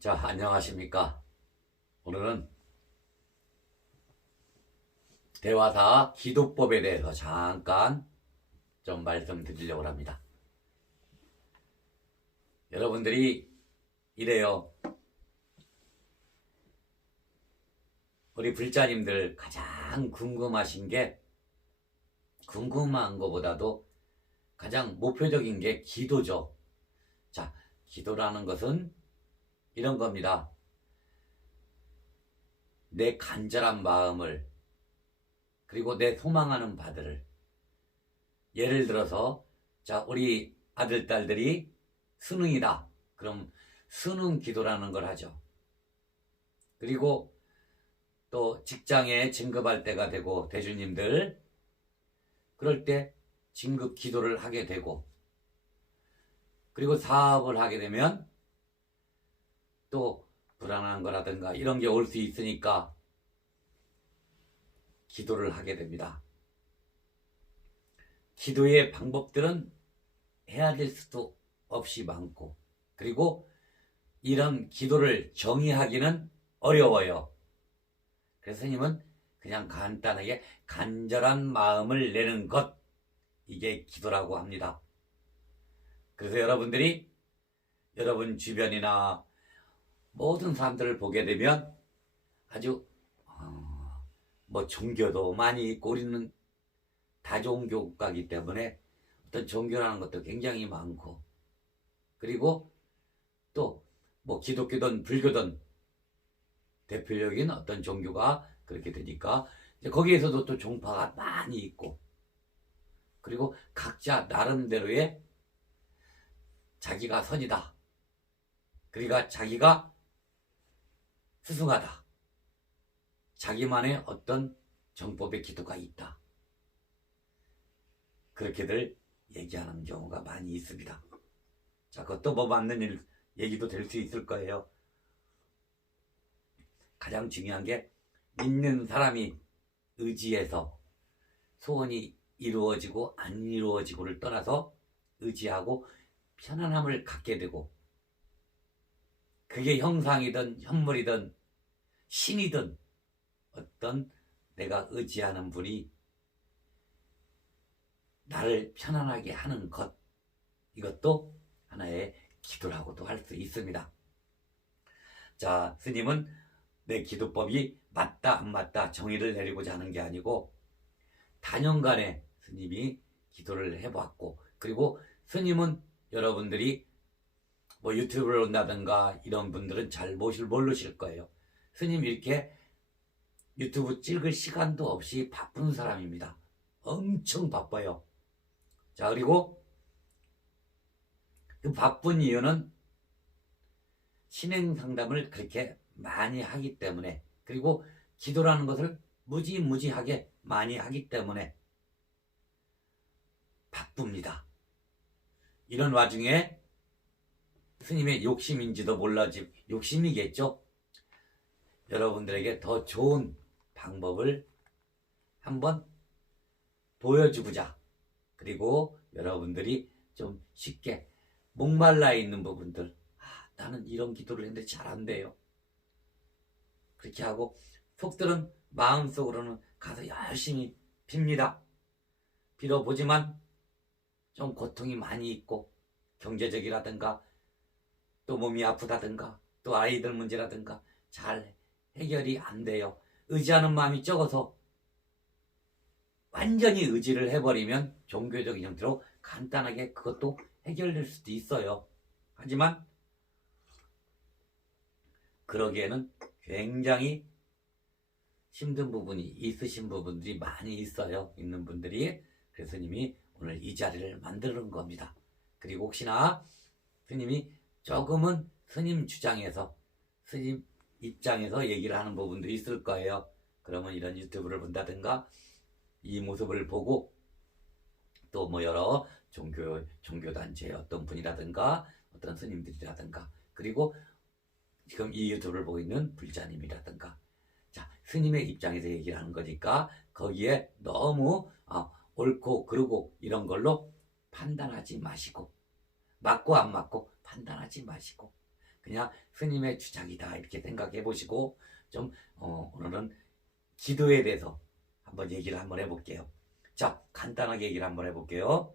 자, 안녕하십니까. 오늘은 대화사 기도법에 대해서 잠깐 좀 말씀드리려고 합니다. 여러분들이 이래요. 우리 불자님들 가장 궁금하신 게, 궁금한 것보다도 가장 목표적인 게 기도죠. 자, 기도라는 것은 이런 겁니다. 내 간절한 마음을, 그리고 내 소망하는 바들을, 예를 들어서 자, 우리 아들 딸들이 수능이다. 그럼 수능 기도라는 걸 하죠. 그리고 또 직장에 진급할 때가 되고, 대주님들 그럴 때 진급 기도를 하게 되고, 그리고 사업을 하게 되면 또 불안한 거라든가 이런 게 올 수 있으니까 기도를 하게 됩니다. 기도의 방법들은 해야 될 수도 없이 많고, 그리고 이런 기도를 정의하기는 어려워요. 그래서 스님은 그냥 간단하게 간절한 마음을 내는 것, 이게 기도라고 합니다. 그래서 여러분들이 여러분 주변이나 모든 사람들을 보게 되면 아주 종교도 많이 있고, 우리는 다종교 국가이기 때문에 어떤 종교라는 것도 굉장히 많고, 그리고 또 기독교든 불교든 대표적인 어떤 종교가 그렇게 되니까 이제 거기에서도 또 종파가 많이 있고, 그리고 각자 나름대로의 자기가 선이다, 그러니까 자기가 스승하다, 자기만의 어떤 정법의 기도가 있다, 그렇게들 얘기하는 경우가 많이 있습니다. 자, 그것도 맞는 얘기도 될 수 있을 거예요. 가장 중요한 게 믿는 사람이 의지해서 소원이 이루어지고 안 이루어지고를 떠나서 의지하고 편안함을 갖게 되고, 그게 형상이든 현물이든 신이든 어떤 내가 의지하는 분이 나를 편안하게 하는 것, 이것도 하나의 기도라고도 할 수 있습니다. 자, 스님은 내 기도법이 맞다 안 맞다 정의를 내리고자 하는 게 아니고, 다년간에 스님이 기도를 해봤고, 그리고 스님은 여러분들이 유튜브를 온다든가 이런 분들은 잘 모르실 거예요. 스님 이렇게 유튜브 찍을 시간도 없이 바쁜 사람입니다. 엄청 바빠요. 자, 그리고 그 바쁜 이유는 신행 상담을 그렇게 많이 하기 때문에, 그리고 기도라는 것을 무지무지하게 많이 하기 때문에 바쁩니다. 이런 와중에 스님의 욕심인지도 몰라지, 욕심이겠죠. 여러분들에게 더 좋은 방법을 한번 보여주고자, 그리고 여러분들이 좀 쉽게 목말라 있는 부분들, 나는 이런 기도를 했는데 잘 안 돼요, 그렇게 하고 속들은 마음속으로는 가서 열심히 빕니다. 빌어보지만 좀 고통이 많이 있고, 경제적이라든가 또 몸이 아프다든가 또 아이들 문제라든가 잘 해결이 안 돼요. 의지하는 마음이 적어서 완전히 의지를 해버리면 종교적인 형태로 간단하게 그것도 해결될 수도 있어요. 하지만 그러기에는 굉장히 힘든 부분이 있으신 부분들이 많이 있어요. 있는 분들이. 그래서 스님이 오늘 이 자리를 만드는 겁니다. 그리고 혹시나 스님이 조금은 스님 주장에서, 스님 입장에서 얘기를 하는 부분도 있을 거예요. 그러면 이런 유튜브를 본다든가 이 모습을 보고 또 여러 종교단체의 어떤 분이라든가 어떤 스님들이라든가, 그리고 지금 이 유튜브를 보고 있는 불자님이라든가, 자, 스님의 입장에서 얘기를 하는 거니까 거기에 너무 옳고 그르고 이런 걸로 판단하지 마시고, 맞고 안 맞고 판단하지 마시고, 그냥 스님의 주장이다 이렇게 생각해 보시고 좀 오늘은 기도에 대해서 한번 얘기를 한번 해볼게요. 자, 간단하게 얘기를 한번 해볼게요.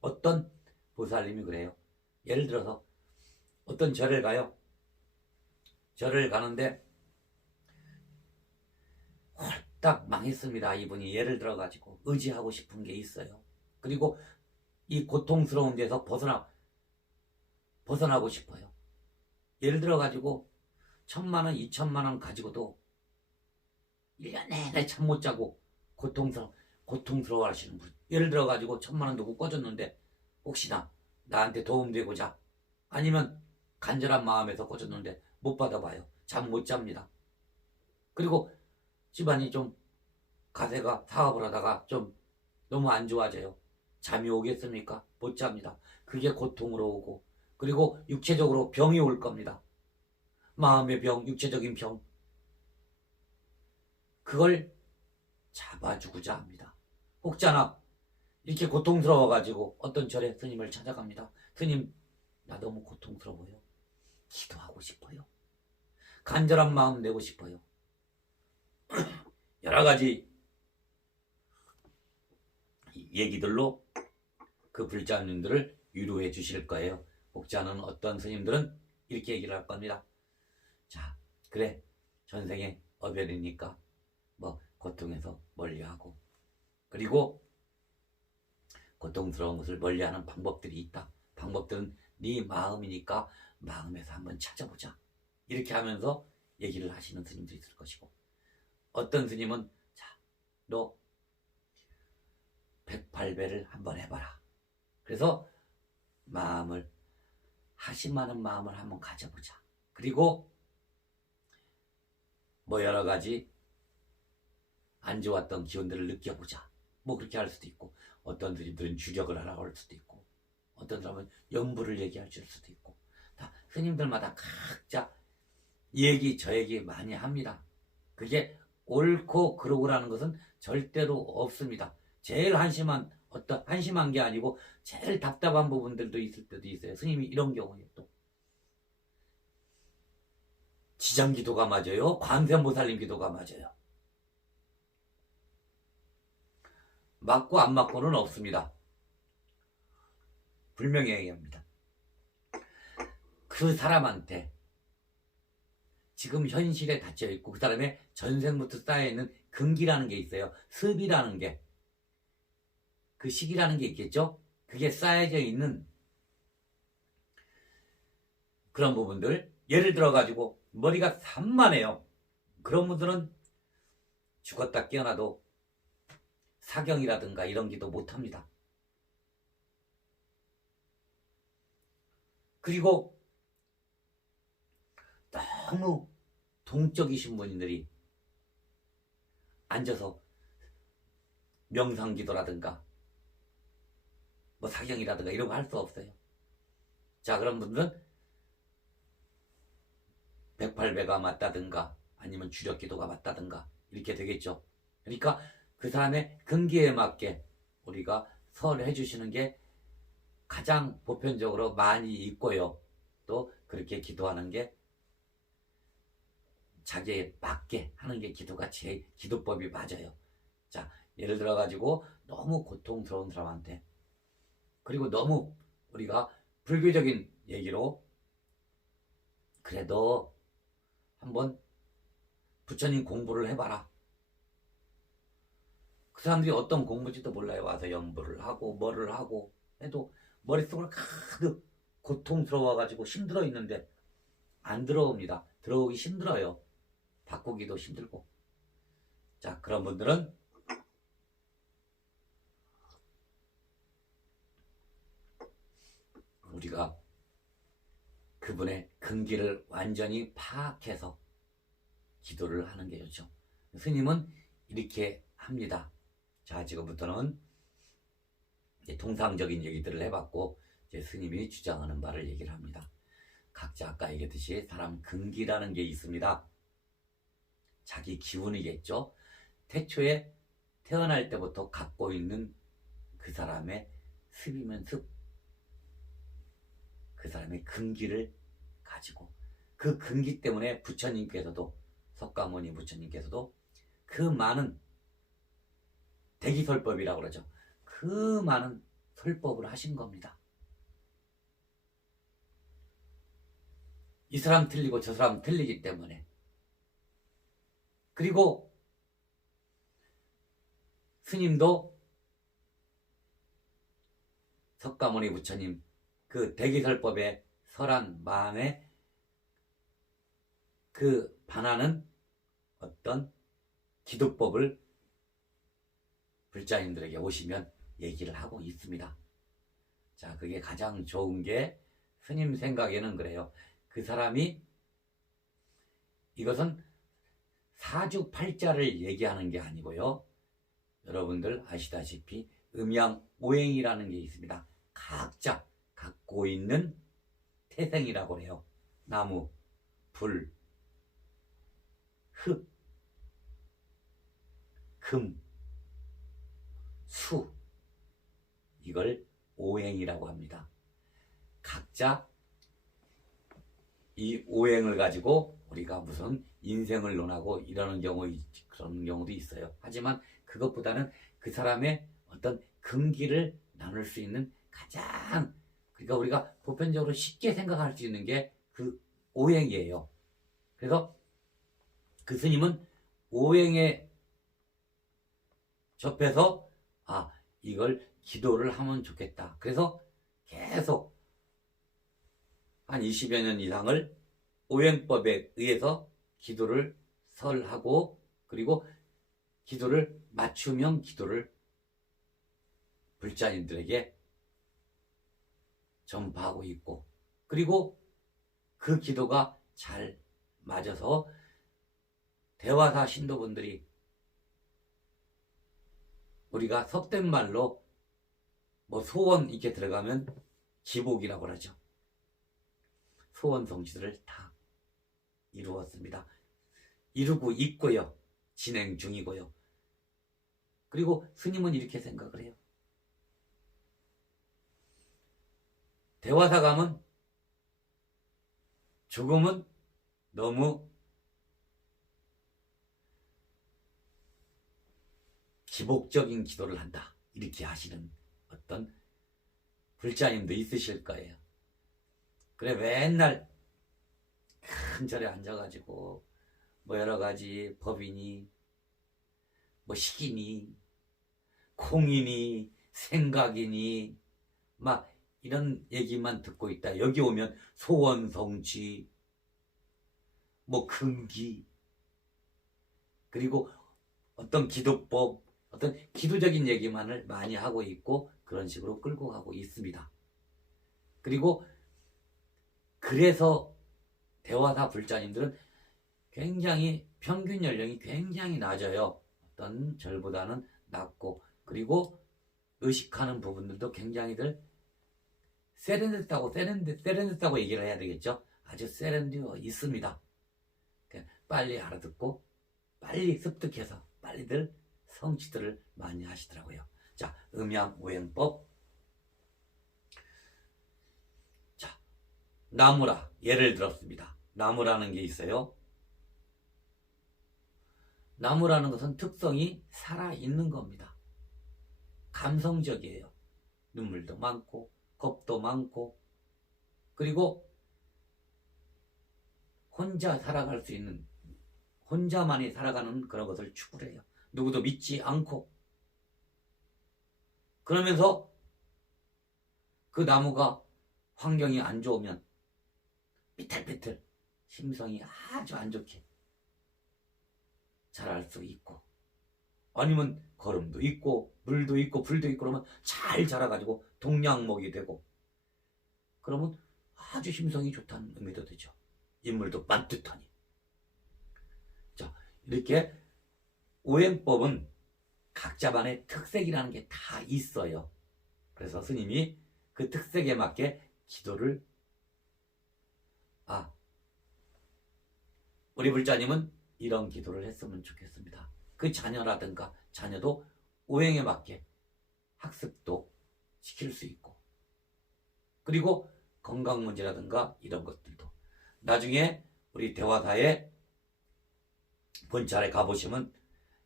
어떤 보살님이 그래요. 예를 들어서 어떤 절을 가요. 절을 가는데 홀딱 망했습니다. 이분이 예를 들어 가지고 의지하고 싶은 게 있어요. 그리고 이 고통스러운 데서 벗어나고 싶어요. 예를 들어 가지고 1,000만 원, 2,000만 원 가지고도 1년 내내 잠 못 자고 고통스러워 하시는 분. 예를 들어 가지고 1,000만 원 두고 꺼졌는데 혹시나 나한테 도움되고자 아니면 간절한 마음에서 꺼졌는데 못 받아봐요. 잠 못 잡니다. 그리고 집안이 좀 가세가 사업을 하다가 좀 너무 안 좋아져요. 잠이 오겠습니까? 못 잡니다. 그게 고통으로 오고 그리고 육체적으로 병이 올 겁니다. 마음의 병, 육체적인 병. 그걸 잡아주고자 합니다. 혹자나 이렇게 고통스러워가지고 어떤 절에 스님을 찾아갑니다. 스님, 나 너무 고통스러워요. 기도하고 싶어요. 간절한 마음 내고 싶어요. 여러 가지 얘기들로 그 불자님들을 위로해 주실 거예요. 혹자는 어떤 스님들은 이렇게 얘기를 할 겁니다. 자, 그래. 전생에 어별이니까 뭐 고통에서 멀리하고 그리고 고통스러운 것을 멀리하는 방법들이 있다. 방법들은 네 마음이니까 마음에서 한번 찾아보자. 이렇게 하면서 얘기를 하시는 스님들이 있을 것이고 어떤 스님은 자, 너 108배를 한번 해봐라. 그래서 마음을 하심하는 마음을 한번 가져보자. 그리고 뭐 여러 가지 안 좋았던 기운들을 느껴보자. 뭐 그렇게 할 수도 있고 어떤 스님들은 주력을 하라고 할 수도 있고 어떤 사람은 연부를 얘기할 수도 있고 다 스님들마다 각자 저 얘기 많이 합니다. 그게 옳고 그러고라는 것은 절대로 없습니다. 제일 한심한 게 아니고 제일 답답한 부분들도 있을 때도 있어요. 스님이 이런 경우에 또 지장 기도가 맞아요. 관세음보살님 기도가 맞아요. 맞고 안 맞고는 없습니다. 분명히 얘기합니다. 그 사람한테 지금 현실에 닫혀 있고 그 사람의 전생부터 쌓여있는 근기라는 게 있어요. 습이라는 게 그 식이라는 게 있겠죠. 그게 쌓여져 있는 그런 부분들 예를 들어 가지고 머리가 산만해요. 그런 분들은 죽었다 깨어나도 사경이라든가 이런 기도 못합니다. 그리고 너무 동적이신 분들이 앉아서 명상기도라든가 뭐 사경이라든가 이런 거 할 수 없어요. 자, 그런 분들은 108배가 맞다든가 아니면 주력기도가 맞다든가 이렇게 되겠죠. 그러니까 그 사람의 근기에 맞게 우리가 설해 주시는 게 가장 보편적으로 많이 있고요. 또 그렇게 기도하는 게 자기에 맞게 하는 게 기도가 제 기도법이 맞아요. 자, 예를 들어 가지고 너무 고통스러운 사람한테 그리고 너무 우리가 불교적인 얘기로 그래 너 한번 부처님 공부를 해봐라. 그 사람들이 어떤 공부인지도 몰라요. 와서 연부를 하고 뭐를 하고 해도 머릿속을 가득 고통스러워가지고 힘들어 있는데 안 들어옵니다. 들어오기 힘들어요. 바꾸기도 힘들고. 자, 그런 분들은 우리가 그분의 근기를 완전히 파악해서 기도를 하는 게 좋죠. 스님은 이렇게 합니다. 자, 지금부터는 통상적인 얘기들을 해봤고 이제 스님이 주장하는 바를 얘기를 합니다. 각자 아까 얘기했듯이 사람 근기라는 게 있습니다. 자기 기운이겠죠. 태초에 태어날 때부터 갖고 있는 그 사람의 습이면 습, 그 사람의 근기를 가지고 그 근기 때문에 부처님께서도 석가모니 부처님께서도 그 많은 대기설법이라고 그러죠. 그 많은 설법을 하신 겁니다. 이 사람 틀리고 저 사람 틀리기 때문에. 그리고 스님도 석가모니 부처님 그 대기설법에 설한 마음에 그 반하는 어떤 기도법을 불자님들에게 오시면 얘기를 하고 있습니다. 자, 그게 가장 좋은 게 스님 생각에는 그래요. 그 사람이 이것은 사주팔자를 얘기하는 게 아니고요. 여러분들 아시다시피 음양오행이라는 게 있습니다. 각자 갖고 있는 태생이라고 해요. 나무, 불, 흙, 금, 수, 이걸 오행이라고 합니다. 각자 이 오행을 가지고 우리가 무슨 인생을 논하고 이러는 그런 경우도 있어요. 하지만 그것보다는 그 사람의 어떤 근기를 나눌 수 있는 가장, 그러니까 우리가 보편적으로 쉽게 생각할 수 있는 게 그 오행이에요. 그래서 그 스님은 오행에 접해서 이걸 기도를 하면 좋겠다. 그래서 계속 한 20여 년 이상을 오행법에 의해서 기도를 설하고, 그리고 기도를 맞춤형 기도를 불자님들에게 전파하고 있고, 그리고 그 기도가 잘 맞아서 대화사 신도분들이 우리가 속된 말로 뭐 소원 이렇게 들어가면 기복이라고 하죠. 소원 성취들을 다 이루었습니다. 이루고 있고요. 진행 중이고요. 그리고 스님은 이렇게 생각을 해요. 대화사 가면 조금은 너무 기복적인 기도를 한다. 이렇게 하시는 어떤 불자님도 있으실 거예요. 그래 맨날 큰 절에 앉아가지고 뭐 여러 가지 법이니 뭐 식이니 콩이니 생각이니 막 이런 얘기만 듣고 있다. 여기 오면 소원 성취 뭐 근기 그리고 어떤 기도법 어떤 기도적인 얘기만을 많이 하고 있고 그런 식으로 끌고 가고 있습니다. 그리고 그래서 대화사 불자님들은 굉장히 평균 연령이 굉장히 낮아요. 어떤 절보다는 낮고, 그리고 의식하는 부분들도 굉장히들 세련됐다고 얘기를 해야 되겠죠. 아주 세련되어 있습니다. 빨리 알아듣고 빨리 습득해서 빨리들 성취들을 많이 하시더라고요. 자, 음양오행법. 자, 나무라 예를 들었습니다. 나무라는 게 있어요. 나무라는 것은 특성이 살아있는 겁니다. 감성적이에요. 눈물도 많고 겁도 많고, 그리고 혼자 살아갈 수 있는, 혼자만이 살아가는 그런 것을 추구를 해요. 누구도 믿지 않고. 그러면서 그 나무가 환경이 안 좋으면 삐뚤삐뚤 심성이 아주 안 좋게 자랄 수 있고, 아니면 거름도 있고 물도 있고 불도 있고 그러면 잘 자라가지고 동량목이 되고, 그러면 아주 심성이 좋다는 의미도 되죠. 인물도 반듯하니. 자, 이렇게 오행법은 각자만의 특색이라는 게 다 있어요. 그래서 스님이 그 특색에 맞게 기도를, 우리 불자님은 이런 기도를 했으면 좋겠습니다. 그 자녀라든가 자녀도 오행에 맞게 학습도 시킬 수 있고, 그리고 건강 문제라든가 이런 것들도 나중에 우리 대화사의 본찰에 가보시면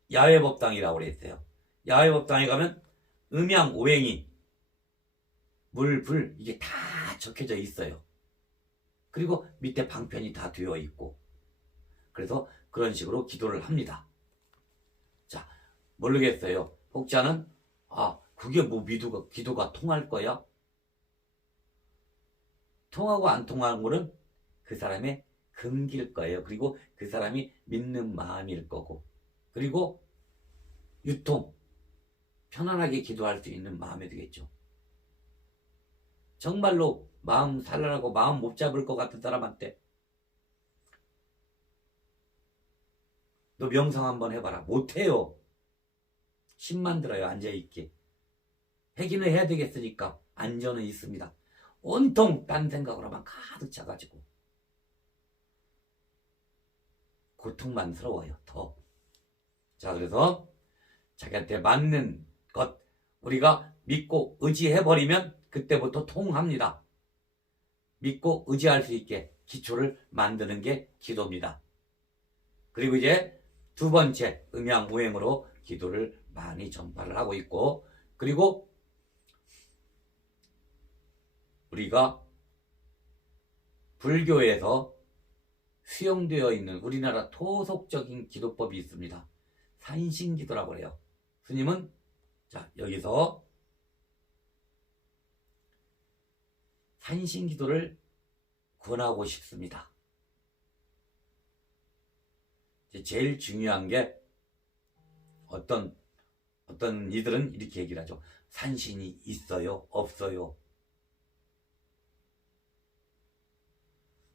야외법당이라고 그랬어요. 야외법당에 가면 음양, 오행이, 물, 불 이게 다 적혀져 있어요. 그리고 밑에 방편이 다 되어 있고, 그래서 그런 식으로 기도를 합니다. 자, 모르겠어요. 혹자는 그게 뭐 기도가 통할 거야? 통하고 안 통하는 거는 그 사람의 금기일 거예요. 그리고 그 사람이 믿는 마음일 거고, 그리고 유통, 편안하게 기도할 수 있는 마음이 되겠죠. 정말로 마음 산란하고 마음 못 잡을 것 같은 사람한테 너 명상 한번 해봐라. 못해요. 힘만 들어요. 앉아있기. 회기는 해야 되겠으니까 안전은 있습니다. 온통 딴 생각으로만 가득 차가지고 고통만스러워요. 더. 자, 그래서 자기한테 맞는 것 우리가 믿고 의지해버리면 그때부터 통합니다. 믿고 의지할 수 있게 기초를 만드는 게 기도입니다. 그리고 이제 두 번째 음양우행으로 기도를 많이 전파를 하고 있고, 그리고 우리가 불교에서 수용되어 있는 우리나라 토속적인 기도법이 있습니다. 산신기도라고 해요. 스님은 자 여기서 산신기도를 권하고 싶습니다. 제일 중요한 게 어떤 이들은 이렇게 얘기를 하죠. 산신이 있어요? 없어요?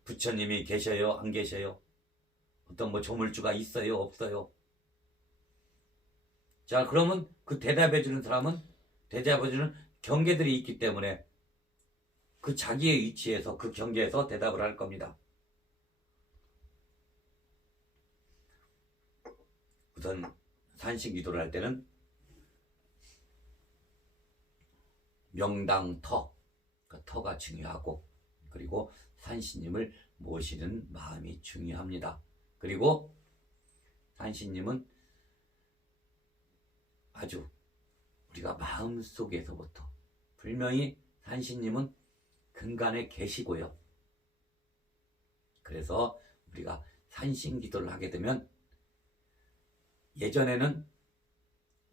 부처님이 계셔요? 안 계셔요? 어떤 뭐 조물주가 있어요? 없어요? 자, 그러면 그 대답해주는 사람은 대답해주는 경계들이 있기 때문에 그 자기의 위치에서 그 경계에서 대답을 할 겁니다. 우선 산신기도를 할 때는 명당터, 그 터가 중요하고, 그리고 산신님을 모시는 마음이 중요합니다. 그리고 산신님은 아주 우리가 마음속에서부터, 분명히 산신님은 근간에 계시고요. 그래서 우리가 산신기도를 하게 되면, 예전에는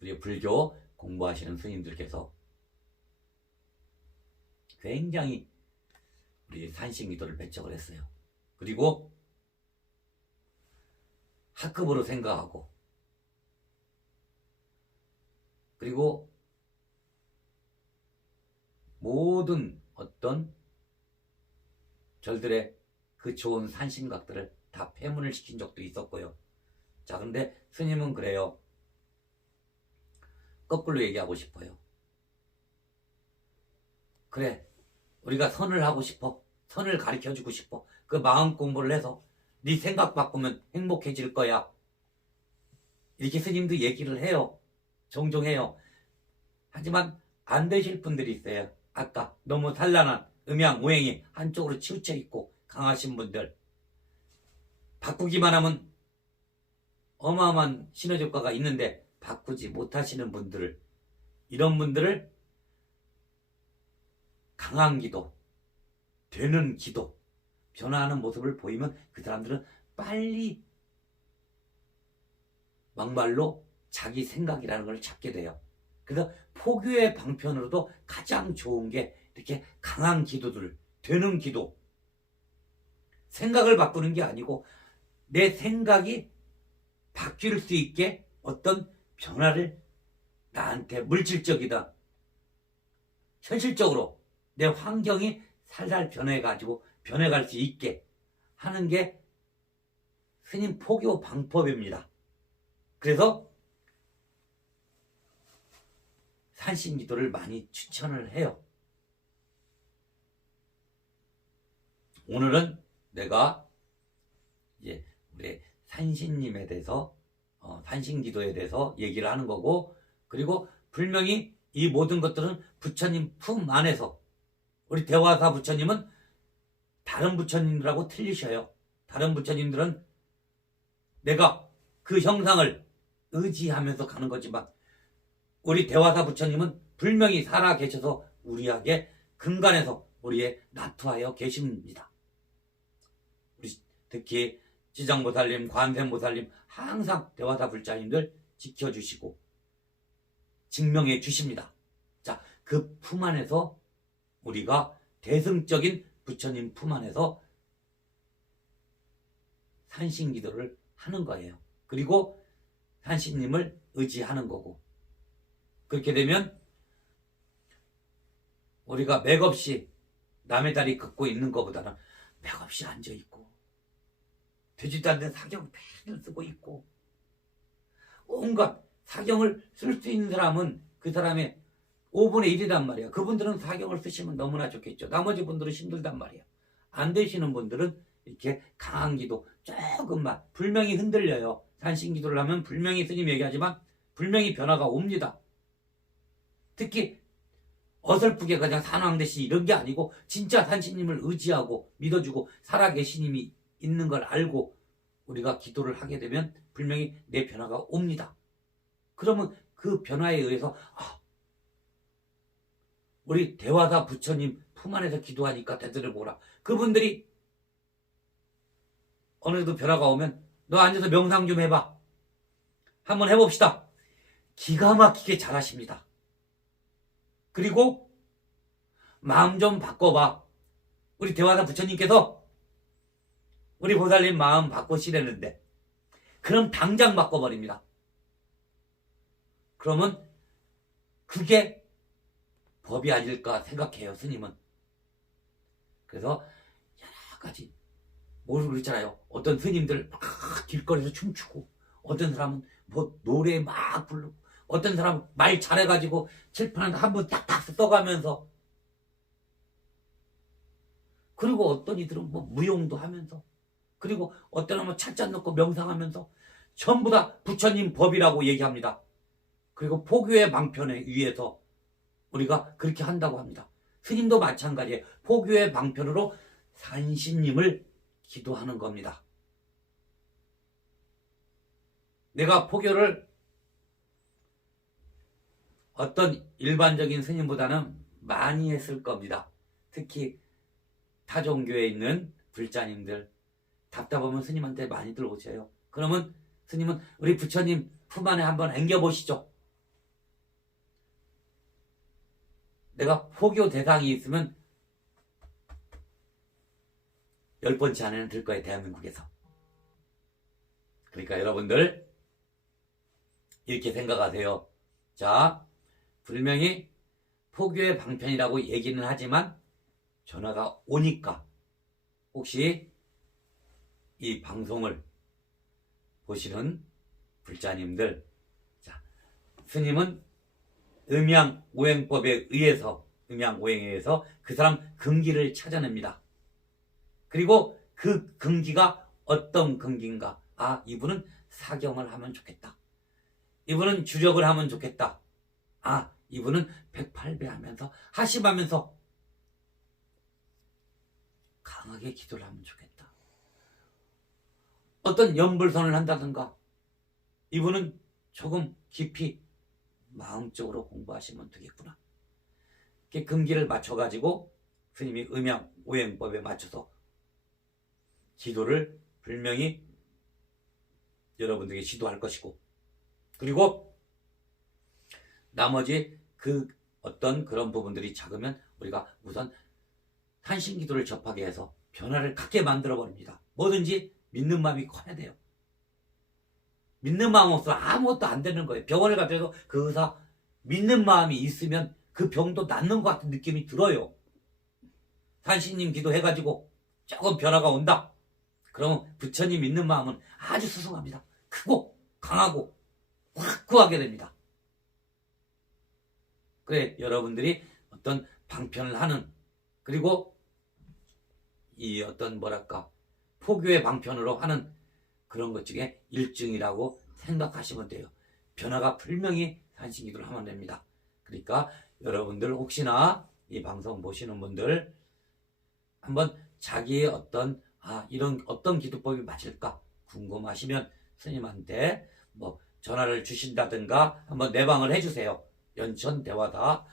우리 불교 공부하시는 스님들께서 굉장히 우리 산신기도를 배척을 했어요. 그리고 학급으로 생각하고, 그리고 모든 어떤 절들의 그 좋은 산신각들을 다 폐문을 시킨 적도 있었고요. 자, 근데 스님은 그래요. 거꾸로 얘기하고 싶어요. 그래, 우리가 선을 하고 싶어. 선을 가르쳐주고 싶어. 그 마음 공부를 해서 네 생각 바꾸면 행복해질 거야. 이렇게 스님도 얘기를 해요. 종종 해요. 하지만 안 되실 분들이 있어요. 아까 너무 산란한 음양, 오행이 한쪽으로 치우쳐 있고 강하신 분들, 바꾸기만 하면 어마어마한 시너효과가 있는데 바꾸지 못하시는 분들을, 이런 분들을 강한 기도, 되는 기도, 변화하는 모습을 보이면 그 사람들은 빨리 막말로 자기 생각이라는 걸 찾게 돼요. 그래서 포교의 방편으로도 가장 좋은 게 이렇게 강한 기도들, 되는 기도. 생각을 바꾸는 게 아니고 내 생각이 바뀔 수 있게 어떤 변화를, 나한테 물질적이다, 현실적으로 내 환경이 살살 변해갈 수 있게 하는 게 스님 포교 방법입니다. 그래서 산신기도를 많이 추천을 해요. 오늘은 내가 이제 우리 산신님에 대해서, 산신기도에 대해서 얘기를 하는 거고, 그리고 분명히 이 모든 것들은 부처님 품 안에서, 우리 대화사 부처님은 다른 부처님들하고 틀리셔요. 다른 부처님들은 내가 그 형상을 의지하면서 가는 거지만 우리 대화사 부처님은 분명히 살아 계셔서 우리에게 근간에서 우리의 나투하여 계십니다. 우리 특히 지장보살님, 관세음보살님 항상 대화사 불자님들 지켜주시고 증명해 주십니다. 자, 그 품 안에서 우리가 대승적인 부처님 품 안에서 산신기도를 하는 거예요. 그리고 산신님을 의지하는 거고, 그렇게 되면 우리가 맥없이 남의 다리 긋고 있는 것보다는 맥없이 앉아있고 되지도 않는 사경 펜을 쓰고 있고 온갖 사경을 쓸 수 있는 사람은 그 사람의 5분의 1이란 말이야. 그분들은 사경을 쓰시면 너무나 좋겠죠. 나머지 분들은 힘들단 말이야. 안 되시는 분들은 이렇게 강한 기도 조금만 불명이 흔들려요. 산신기도를 하면 불명이 스님 얘기하지만 불명이 변화가 옵니다. 특히 어설프게 그냥 산왕대시 이런 게 아니고 진짜 산신님을 의지하고 믿어주고 살아계신 님이 있는 걸 알고 우리가 기도를 하게 되면 분명히 내 변화가 옵니다. 그러면 그 변화에 의해서 우리 대화사 부처님 품 안에서 기도하니까 되돌아보라. 그분들이 어느 정도 변화가 오면 너 앉아서 명상 좀 해봐. 한번 해봅시다. 기가 막히게 잘하십니다. 그리고 마음 좀 바꿔봐. 우리 대화사 부처님께서 우리 보살님 마음 바꾸시려는데 그럼 당장 바꿔버립니다. 그러면 그게 법이 아닐까 생각해요, 스님은. 그래서 여러 가지 모르고 그랬잖아요. 어떤 스님들 막 길거리에서 춤추고 어떤 사람은 뭐 노래 막 부르고 어떤 사람은 말 잘해가지고 칠판에 한번 딱딱 써가면서, 그리고 어떤 이들은 뭐 무용도 하면서, 그리고 어떤 사람은 찻잔 넣고 명상하면서 전부 다 부처님 법이라고 얘기합니다. 그리고 포교의 방편에 의해서 우리가 그렇게 한다고 합니다. 스님도 마찬가지예요. 포교의 방편으로 산신님을 기도하는 겁니다. 내가 포교를 어떤 일반적인 스님보다는 많이 했을 겁니다. 특히 타종교에 있는 불자님들 답답하면 스님한테 많이들 오세요. 그러면 스님은 우리 부처님 품 안에 한번 앵겨보시죠. 내가 포교 대상이 있으면 10번째 안에는 들 거예요, 대한민국에서. 그러니까 여러분들 이렇게 생각하세요. 자, 분명히 포교의 방편이라고 얘기는 하지만 전화가 오니까 혹시 이 방송을 보시는 불자님들, 자, 스님은 음양오행법에 의해서, 음양오행에 의해서 그 사람 근기를 찾아냅니다. 그리고 그 근기가 어떤 근기인가? 이분은 사경을 하면 좋겠다. 이분은 주력을 하면 좋겠다. 이분은 108배 하면서 하심하면서 강하게 기도를 하면 좋겠다. 어떤 연불선을 한다든가 이분은 조금 깊이 마음적으로 공부하시면 되겠구나. 이렇게 근기를 맞춰가지고 스님이 음양오행법에 맞춰서 기도를 분명히 여러분들에게 지도할 것이고, 그리고 나머지 그 어떤 그런 부분들이 작으면 우리가 우선 산신기도를 접하게 해서 변화를 갖게 만들어 버립니다. 뭐든지 믿는 마음이 커야 돼요. 믿는 마음 없으면 아무것도 안 되는 거예요. 병원에 가서 그 의사 믿는 마음이 있으면 그 병도 낫는 것 같은 느낌이 들어요. 산신님 기도해가지고 조금 변화가 온다. 그러면 부처님 믿는 마음은 아주 수승합니다. 크고 강하고 확고하게 됩니다. 그래, 여러분들이 어떤 방편을 하는, 그리고 이 어떤 포교의 방편으로 하는 그런 것 중에 일증이라고 생각하시면 돼요. 변화가 분명히 산신기도를 하면 됩니다. 그러니까 여러분들 혹시나 이 방송 보시는 분들 한번 자기의 이런 어떤 기도법이 맞을까 궁금하시면 스님한테 뭐 전화를 주신다든가 한번 내방을 해주세요. 연천 대화다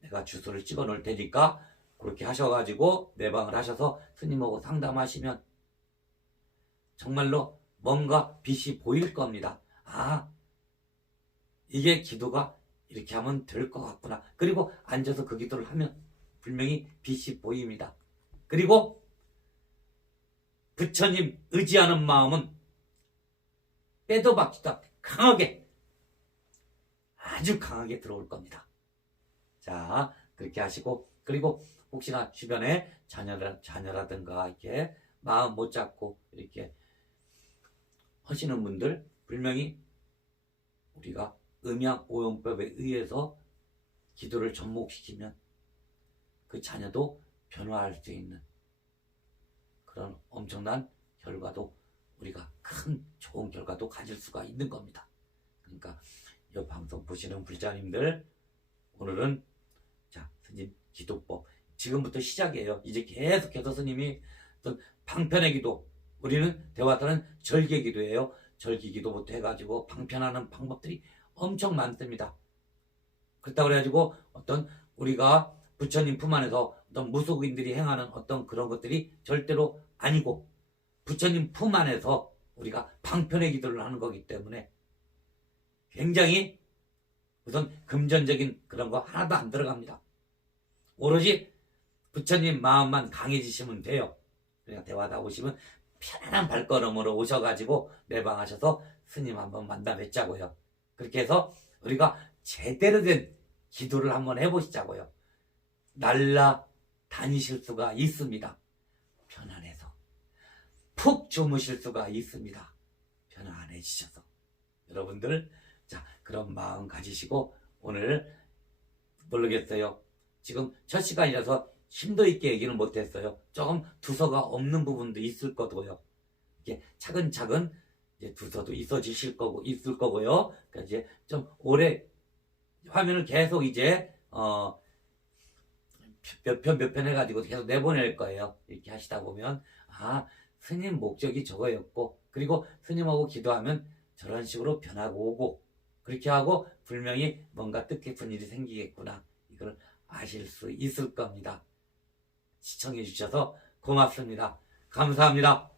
내가 주소를 찍어 놓을 테니까 그렇게 하셔가지고 내방을 하셔서 스님하고 상담하시면 정말로 뭔가 빛이 보일 겁니다. 이게 기도가 이렇게 하면 될 것 같구나. 그리고 앉아서 그 기도를 하면 분명히 빛이 보입니다. 그리고 부처님 의지하는 마음은 빼도 박지도 강하게 아주 강하게 들어올 겁니다. 자, 그렇게 하시고 그리고 혹시나 주변에 자녀라든가 이렇게 마음 못 잡고 이렇게 하시는 분들 분명히 우리가 음양오용법에 의해서 기도를 접목시키면 그 자녀도 변화할 수 있는 그런 엄청난 결과도 우리가 큰 좋은 결과도 가질 수가 있는 겁니다. 그러니까 이 방송 보시는 불자님들 오늘은 자 스님 기도법 지금부터 시작이에요. 이제 계속해서 스님이 어떤 방편의 기도 우리는 대화자는 절개 기도예요. 절기 기도부터 해가지고 방편하는 방법들이 엄청 많습니다. 그렇다고 그래가지고 어떤 우리가 부처님 품 안에서 어떤 무속인들이 행하는 어떤 그런 것들이 절대로 아니고 부처님 품 안에서 우리가 방편의 기도를 하는 거기 때문에 굉장히 우선 금전적인 그런 거 하나도 안 들어갑니다. 오로지 부처님 마음만 강해지시면 돼요. 그냥 대화다 오시면 편안한 발걸음으로 오셔가지고 내방하셔서 스님 한번 만나 뵙자고요. 그렇게 해서 우리가 제대로 된 기도를 한번 해보시자고요. 날라 다니실 수가 있습니다. 편안해서 푹 주무실 수가 있습니다. 편안해지셔서 여러분들 자 그런 마음 가지시고 오늘 모르겠어요. 지금 첫 시간이라서 심도 있게 얘기는 못했어요. 조금 두서가 없는 부분도 있을 거고요. 이게 차근차근 이제 두서도 있을 거고요. 그러니까 이제 좀 오래 화면을 계속 이제 몇 편 해가지고 계속 내보낼 거예요. 이렇게 하시다 보면 스님 목적이 저거였고 그리고 스님하고 기도하면 저런 식으로 변하고 오고 그렇게 하고 분명히 뭔가 뜻깊은 일이 생기겠구나. 이걸 아실 수 있을 겁니다. 시청해 주셔서 고맙습니다. 감사합니다.